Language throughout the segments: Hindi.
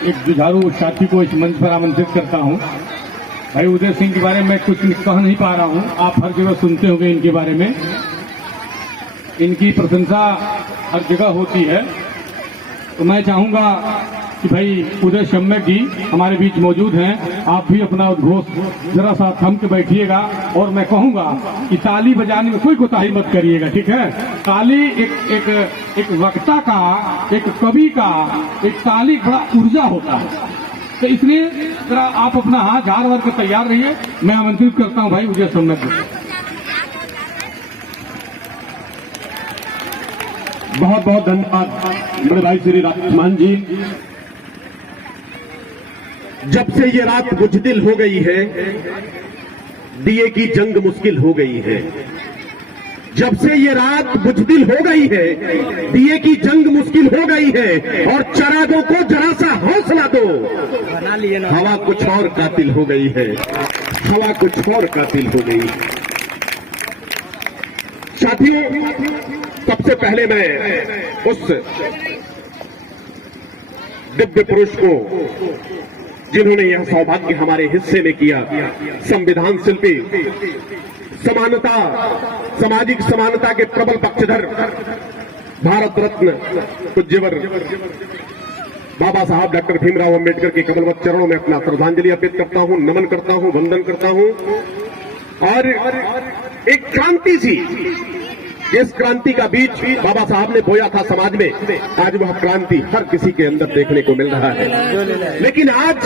एक जुझारू साथी को इस मंच पर आमंत्रित करता हूं। भाई उदय सिंह के बारे में कुछ कह नहीं पा रहा हूं, आप हर जगह सुनते होंगे इनके बारे में, इनकी प्रशंसा हर जगह होती है। तो मैं चाहूंगा कि भाई उदय सम्यक जी हमारे बीच मौजूद हैं, आप भी अपना उद्घोष जरा सा थम के बैठिएगा और मैं कहूंगा कि ताली बजाने में कोई कोताही मत करिएगा, ठीक है। ताली एक वक्ता का, एक कवि का एक ताली बड़ा ऊर्जा होता है, तो इसलिए जरा आप अपना हाथ झाड़ वार के तैयार रहिए। मैं आमंत्रित करता हूं भाई उदय सम्यक जी। बहुत बहुत धन्यवाद बड़े भाई श्री राजमान जी। जब से ये रात बुझदिल हो गई है, दिए की जंग मुश्किल हो गई है। जब से ये रात बुझदिल हो गई है, दिए की जंग मुश्किल हो गई है, और चरागों को जरा सा हौसला दो, हवा कुछ और कातिल हो गई है, हवा कुछ और कातिल हो गई है। साथियों, सबसे पहले मैं उस दिव्य पुरुष को जिन्होंने यह सौभाग्य हमारे हिस्से में किया, संविधान शिल्पी, समानता, सामाजिक समानता के प्रबल पक्षधर, भारत रत्न पूज्यवर बाबा साहब डॉक्टर भीमराव अंबेडकर के कमलवत चरणों में अपना श्रद्धांजलि अर्पित करता हूं, नमन करता हूं, वंदन करता हूं। और एक क्रांति सी, जिस क्रांति का बीज बाबा साहब ने बोया था समाज में, आज वह क्रांति हर किसी के अंदर देखने को मिल रहा है। लेकिन आज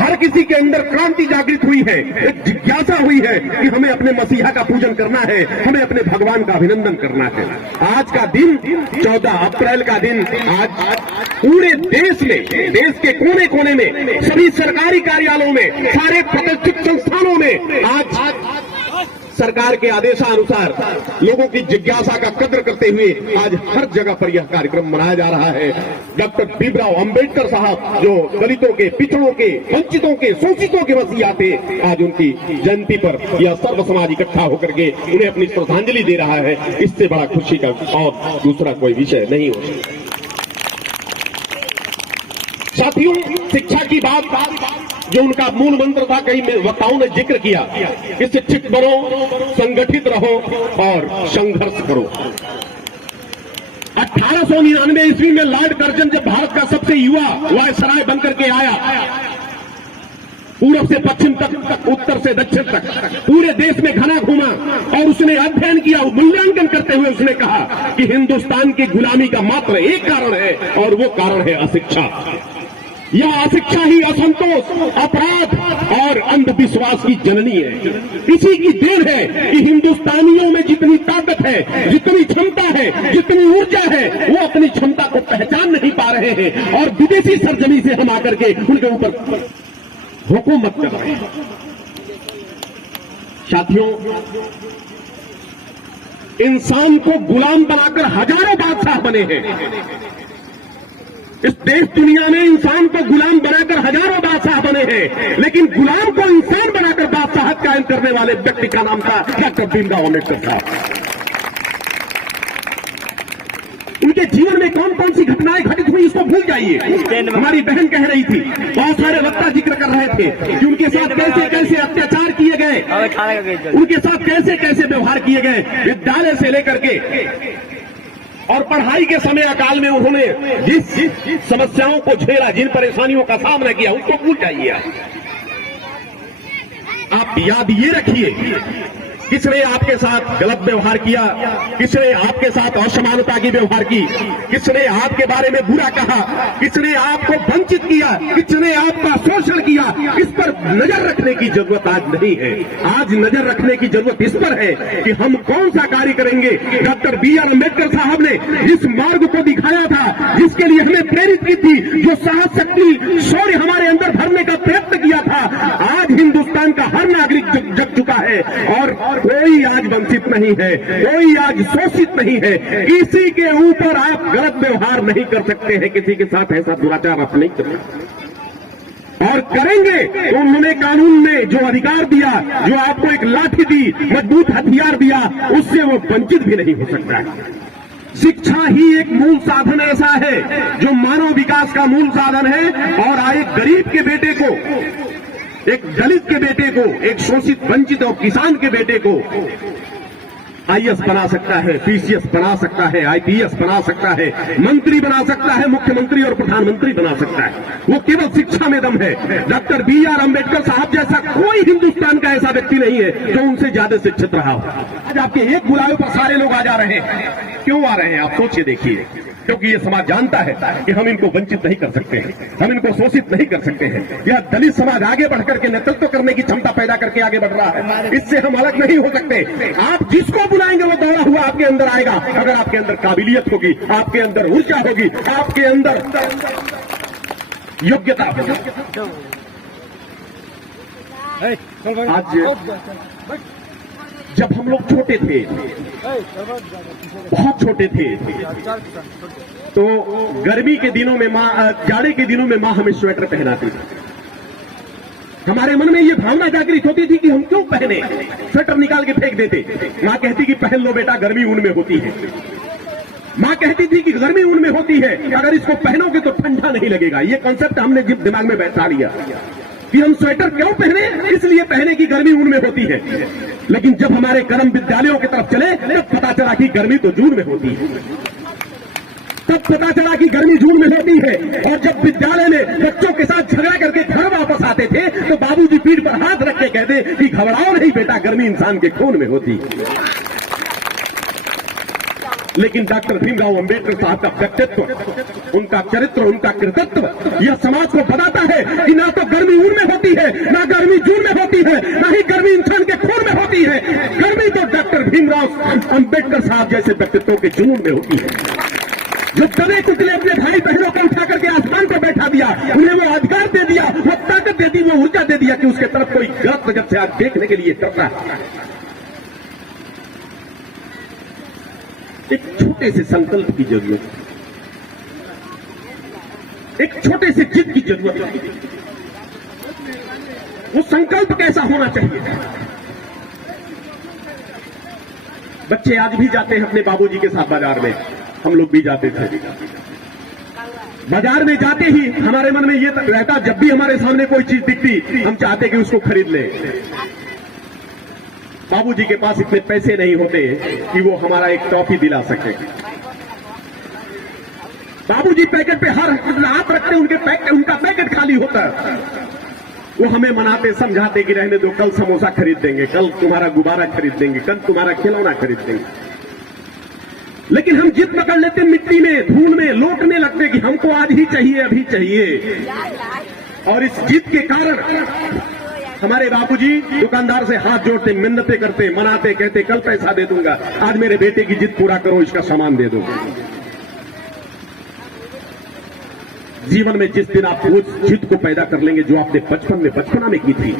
हर किसी के अंदर क्रांति जागृत हुई है, एक जिज्ञासा हुई है कि हमें अपने मसीहा का पूजन करना है, हमें अपने भगवान का अभिनंदन करना है। आज का दिन 14 अप्रैल का दिन, आज पूरे देश में, देश के कोने कोने में, सभी सरकारी कार्यालयों में, सारे प्रतिष्ठित संस्थानों में आज सरकार के आदेशानुसार लोगों की जिज्ञासा का कद्र करते हुए आज हर जगह पर यह कार्यक्रम मनाया जा रहा है। डॉक्टर भीमराव अंबेडकर साहब जो दलितों के, पिछड़ों के, वंचितों के, शोषितों के मसीहा थे, आज उनकी जयंती पर यह सर्व समाज इकट्ठा होकर के उन्हें अपनी श्रद्धांजलि दे रहा है। इससे बड़ा खुशी का और दूसरा कोई विषय नहीं हो सकता। साथियों, शिक्षा की बात जो उनका मूल मंत्र था, कई वक्ताओं ने जिक्र किया कि शिक्षित बनो, संगठित रहो और संघर्ष करो। 1899 ईस्वी में लॉर्ड कर्जन जब भारत का सबसे युवा वायसराय बनकर के आया, पूरब से पश्चिम तक, उत्तर से दक्षिण तक पूरे देश में घना घूमा और उसने अध्ययन किया, मूल्यांकन करते हुए उसने कहा कि हिंदुस्तान की गुलामी का मात्र एक कारण है और वो कारण है अशिक्षा। यह अशिक्षा ही असंतोष, अपराध और अंधविश्वास की जननी है। इसी की देन है कि हिंदुस्तानियों में जितनी ताकत है, जितनी क्षमता है, जितनी ऊर्जा है, वो अपनी क्षमता को पहचान नहीं पा रहे हैं और विदेशी सरजमी से हम आकर के उनके ऊपर हुकूमत कर रहे हैं। साथियों, इंसान को गुलाम बनाकर हजारों बादशाह बने हैं। इस देश दुनिया में इंसान को गुलाम बनाकर हजारों बादशाह बने हैं, लेकिन गुलाम को इंसान बनाकर बादशाहत कायम करने वाले व्यक्ति का नाम था डॉक्टर भीमराव अम्बेडकर साहब। उनके जीवन में कौन कौन सी घटनाएं घटित हुई इसको भूल जाइए। हमारी बहन कह रही थी, बहुत सारे वक्ता जिक्र कर रहे थे कि उनके साथ कैसे कैसे अत्याचार किए गए, उनके साथ कैसे कैसे व्यवहार किए गए, विद्यालय से लेकर के और पढ़ाई के समय अकाल में उन्होंने जिस समस्याओं को झेला, जिन परेशानियों का सामना किया, उसको भूल जाइए। आप याद ये रखिए, किसने आपके साथ गलत व्यवहार किया, किसने आपके साथ असमानता की व्यवहार की, किसने आपके बारे में बुरा कहा, किसने आपको वंचित किया, किसने आपका शोषण किया, इस पर नजर रखने की जरूरत आज नहीं है। आज नजर रखने की जरूरत इस पर है कि हम कौन सा कार्य करेंगे। Doctor B.R. अम्बेडकर साहब ने जिस मार्ग को दिखाया था, जिसके लिए हमें प्रेरित की थी, जो साहस, शक्ति, शौर्य हमारे अंदर भरने का प्रयत्न किया था, आज हिंदुस्तान का हर नागरिक जग चुका है और कोई आज वंचित नहीं है, कोई आज शोषित नहीं है। किसी के ऊपर आप गलत व्यवहार नहीं कर सकते हैं, किसी के साथ ऐसा दुराचार आप नहीं कर सकते। और करेंगे तो उन्होंने कानून में जो अधिकार दिया, जो आपको एक लाठी दी, मजबूत हथियार दिया, उससे वो वंचित भी नहीं हो सकता है। शिक्षा ही एक मूल साधन ऐसा है जो मानव विकास का मूल साधन है। और एक गरीब के बेटे को, एक दलित के बेटे को, एक शोषित वंचित और किसान के बेटे को आईएएस बना सकता है, पीसीएस बना सकता है, आईपीएस बना सकता है, मंत्री बना सकता है, मुख्यमंत्री और प्रधानमंत्री बना सकता है। वो केवल शिक्षा में दम है। डॉक्टर BR अम्बेडकर साहब जैसा कोई हिंदुस्तान का ऐसा व्यक्ति नहीं है जो उनसे ज्यादा शिक्षित रहा हो। आज आपके एक बुलावे पर सारे लोग आ जा रहे हैं। क्यों आ रहे हैं आप सोचिए, देखिए। क्योंकि ये समाज जानता है कि हम इनको वंचित नहीं कर सकते हैं, हम इनको शोषित नहीं कर सकते हैं। यह दलित समाज आगे बढ़कर के नेतृत्व करने की क्षमता पैदा करके आगे बढ़ रहा है। इससे हम अलग नहीं हो सकते। आप जिसको बुलाएंगे वो दौड़ा हुआ आपके अंदर आएगा, अगर आपके अंदर काबिलियत होगी, आपके अंदर ऊर्जा होगी, आपके अंदर योग्यता होगी। आज जब हम लोग छोटे थे, बहुत छोटे थे, तो गर्मी के दिनों में माँ, जाड़े के दिनों में माँ हमें स्वेटर पहनाती थी। हमारे मन में ये भावना जागृत होती थी कि हम क्यों पहने, स्वेटर निकाल के फेंक देते। माँ कहती कि पहन लो बेटा, गर्मी ऊन में होती है। माँ कहती थी कि गर्मी ऊन में होती है, अगर इसको पहनोगे तो ठंडा नहीं लगेगा। ये कॉन्सेप्ट हमने दिमाग में बैठा लिया कि हम स्वेटर क्यों पहने, इसलिए पहने की गर्मी ऊन में होती है। लेकिन जब हमारे कर्म विद्यालयों की तरफ चले तब पता चला कि गर्मी तो जून में होती है। तब पता चला कि गर्मी जून में होती है। और जब विद्यालय में बच्चों के साथ झगड़ा करके घर वापस आते थे तो बाबूजी पीठ पर हाथ रख के कहते कि घबराओ नहीं बेटा, गर्मी इंसान के खून में होती है। लेकिन डॉक्टर भीमराव अंबेडकर साहब का व्यक्तित्व, उनका चरित्र, उनका कृतित्व यह समाज को बताता है कि ना तो गर्मी ऊन में होती है, ना गर्मी जून में होती है, ना ही गर्मी इंसान के खून में होती है। गर्मी तो डॉक्टर भीमराव अंबेडकर साहब जैसे व्यक्तित्वों के जुनून में होती है, जो दबे कुचले अपने भाई बहनों को उठा करके आसमान पर बैठा दिया, उन्हें वो अधिकार दे दिया, वो ताकत दे दी, वो ऊर्जा दे दिया कि उसके तरफ कोई गलत नजर से आज देखने के लिए करता है। एक छोटे से संकल्प की जरूरत, एक छोटे से जिद की जरूरत है। वो संकल्प कैसा होना चाहिए? बच्चे आज भी जाते हैं अपने बाबूजी के साथ बाजार में, हम लोग भी जाते थे। बाजार में जाते ही हमारे मन में ये रहता, जब भी हमारे सामने कोई चीज दिखती हम चाहते कि उसको खरीद लें। बाबूजी के पास इतने पैसे नहीं होते कि वो हमारा एक टॉफी दिला सके। बाबूजी पैकेट पे हर हाथ रखते, उनका पैकेट खाली होता। वो हमें मनाते, समझाते कि रहने दो, कल समोसा खरीद देंगे, कल तुम्हारा गुब्बारा खरीद देंगे, कल तुम्हारा खिलौना खरीद देंगे। लेकिन हम जिद पकड़ लेते, मिट्टी में, धूल में लौटने लगते कि हमको आज ही चाहिए, अभी चाहिए। और इस जिद के कारण हमारे बापूजी दुकानदार से हाथ जोड़ते, मिन्नतें करते, मनाते, कहते कल पैसा दे दूंगा, आज मेरे बेटे की जिद पूरा करो, इसका सामान दे दो। जीवन में जिस दिन आप उस जिद को पैदा कर लेंगे जो आपने बचपना में की थी,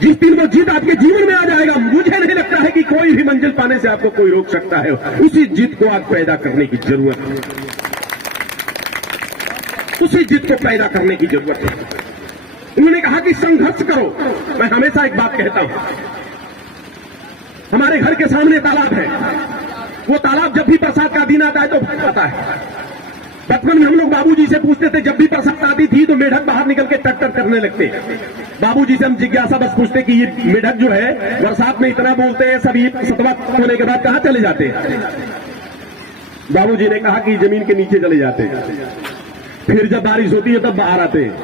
जिस दिन वो जिद आपके जीवन में आ जाएगा, मुझे नहीं लगता है कि कोई भी मंजिल पाने से आपको कोई रोक सकता है। उसी जिद को आज पैदा करने की जरूरत है, उसी जिद को पैदा करने की जरूरत है। उन्होंने कहा कि संघर्ष करो। मैं हमेशा एक बात कहता हूं, हमारे घर के सामने तालाब है, वो तालाब जब भी बरसात का दिन आता है तो भर जाता है। बचपन में हम लोग बाबूजी से पूछते थे, जब भी बरसात आती थी तो मेढक बाहर निकल के टक्कर करने लगते। बाबूजी से हम जिज्ञासा बस पूछते कि ये मेढक जो है बरसात में इतना बोलते हैं, सभी सतवा होने के बाद कहां चले जाते हैं? बाबूजी ने कहा कि जमीन के नीचे चले जाते हैं, फिर जब बारिश होती है तब बाहर आते हैं।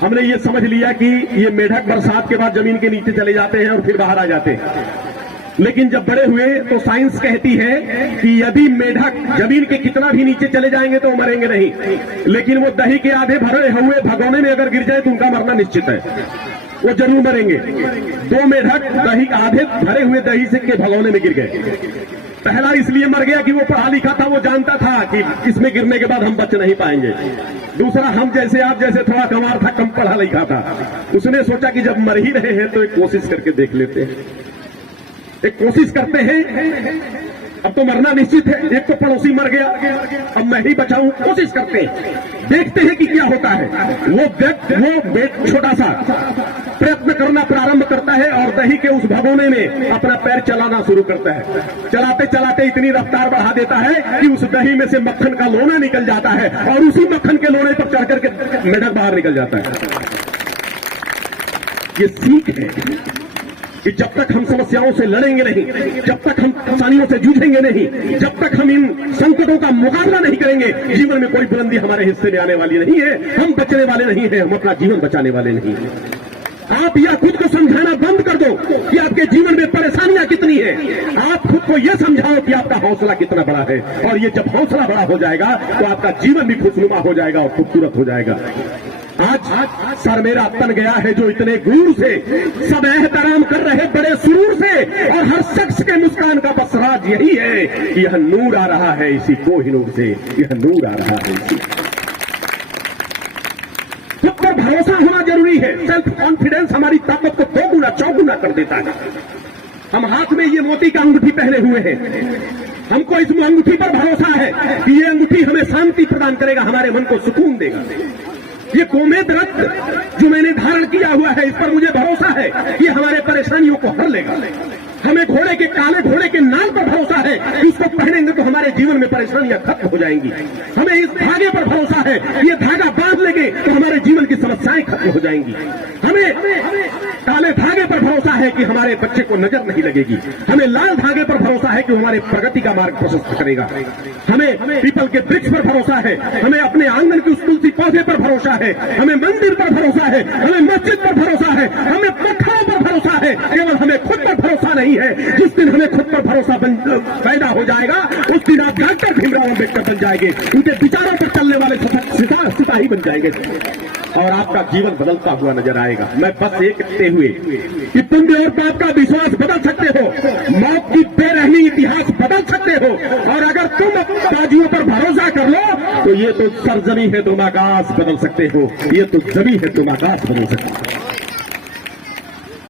हमने ये समझ लिया कि ये मेढक बरसात के बाद जमीन के नीचे चले जाते हैं और फिर बाहर आ जाते हैं। लेकिन जब बड़े हुए तो साइंस कहती है कि यदि मेढक जमीन के कितना भी नीचे चले जाएंगे तो मरेंगे नहीं, लेकिन वो दही के आधे भरे हुए भगोने में अगर गिर जाए तो उनका मरना निश्चित है, वो जरूर मरेंगे। 2 मेढक दही आधे भरे हुए दही से के भगोने में गिर गए। पहला इसलिए मर गया कि वो पढ़ा लिखा था, वो जानता था कि इसमें गिरने के बाद हम बच नहीं पाएंगे। दूसरा, हम जैसे आप जैसे थोड़ा गंवार था, कम पढ़ा लिखा था, उसने सोचा कि जब मर ही रहे हैं तो एक कोशिश करके देख लेते हैं, एक कोशिश करते हैं। अब तो मरना निश्चित है, एक तो पड़ोसी मर गया, अब मैं ही बचाऊं, कोशिश करते हैं, देखते हैं कि क्या होता है। वो छोटा सा प्रयत्न करना प्रारंभ करता है और दही के उस भगोने में अपना पैर चलाना शुरू करता है। चलाते चलाते इतनी रफ्तार बढ़ा देता है कि उस दही में से मक्खन का लोना निकल जाता है और उसी मक्खन के लोने पर चढ़ करके मेढक बाहर निकल जाता है। ये सीख है कि जब तक हम समस्याओं से लड़ेंगे नहीं, जब तक हम परेशानियों से जूझेंगे नहीं, जब तक हम इन संकटों का मुकाबला नहीं करेंगे, जीवन में कोई बुलंदी हमारे हिस्से में आने वाली नहीं है। हम बचने वाले नहीं हैं, हम अपना जीवन बचाने वाले नहीं हैं। आप यह खुद को समझाना बंद कर दो कि आपके जीवन में परेशानियां कितनी हैं। आप खुद को यह समझाओ कि आपका हौसला कितना बड़ा है, और ये जब हौसला बड़ा हो जाएगा तो आपका जीवन भी खुशनुमा हो जाएगा और खूबसूरत हो जाएगा। आज सर मेरा तन गया है जो इतने गुरूर से सब एहतराम कर रहे बड़े सुरूर से, और हर शख्स के मुस्कान का बस राज यही है कि यह नूर आ रहा है इसी कोहिनूर से, यह नूर आ रहा है इसी। खुद पर भरोसा होना जरूरी है। सेल्फ कॉन्फिडेंस हमारी ताकत को दोगुना चौगुना कर देता है। हम हाथ में ये मोती का अंगूठी पहने हुए हैं, हमको इस अंगूठी पर भरोसा है कि ये अंगूठी हमें शांति प्रदान करेगा, हमारे मन को सुकून देगा। ये गोमेद रत्न जो मैंने धारण किया हुआ है, इस पर मुझे भरोसा है कि हमारे परेशानियों को हर लेगा। हमें घोड़े के काले घोड़े के नाम पर भरोसा है कि इसको पहनेंगे तो हमारे जीवन में परेशानियां खत्म हो जाएंगी। हमें इस धागे पर भरोसा है कि ये धागा बांध लेंगे तो हमारे जीवन की समस्याएं खत्म हो जाएंगी। हमें काले धागे पर भरोसा है कि हमारे बच्चे को नजर नहीं लगेगी। हमें लाल धागे पर भरोसा है कि हमारे प्रगति का मार्ग प्रशस्त करेगा। हमें पीपल के वृक्ष पर भरोसा है, हमें अपने आंगन के उस तुलसी पौधे पर भरोसा है, हमें मंदिर पर भरोसा है, हमें मस्जिद पर भरोसा है, हमें पत्थरों पर भरोसा है। केवल हमें खुद पर भरोसा नहीं है। जिस दिन हमें खुद पर भरोसा पैदा हो जाएगा उस दिन आप डॉक्टर भीमराव अम्बेडकर बन जाएंगे, उनके विचारों पर चलने वाले सिपाही बन जाएंगे और आपका जीवन बदलता हुआ नजर आएगा। मैं बस ये कहते हुए कि तुम और बाप का विश्वास बदल सकते हो, मौत की बेरहमी इतिहास बदल सकते हो, और अगर तुम बाजुओं पर भरोसा कर लो तो ये तो सरजमी है, तुम आकाश बदल सकते हो। ये तो जमी है, तुम आकाश बदल सकते हो।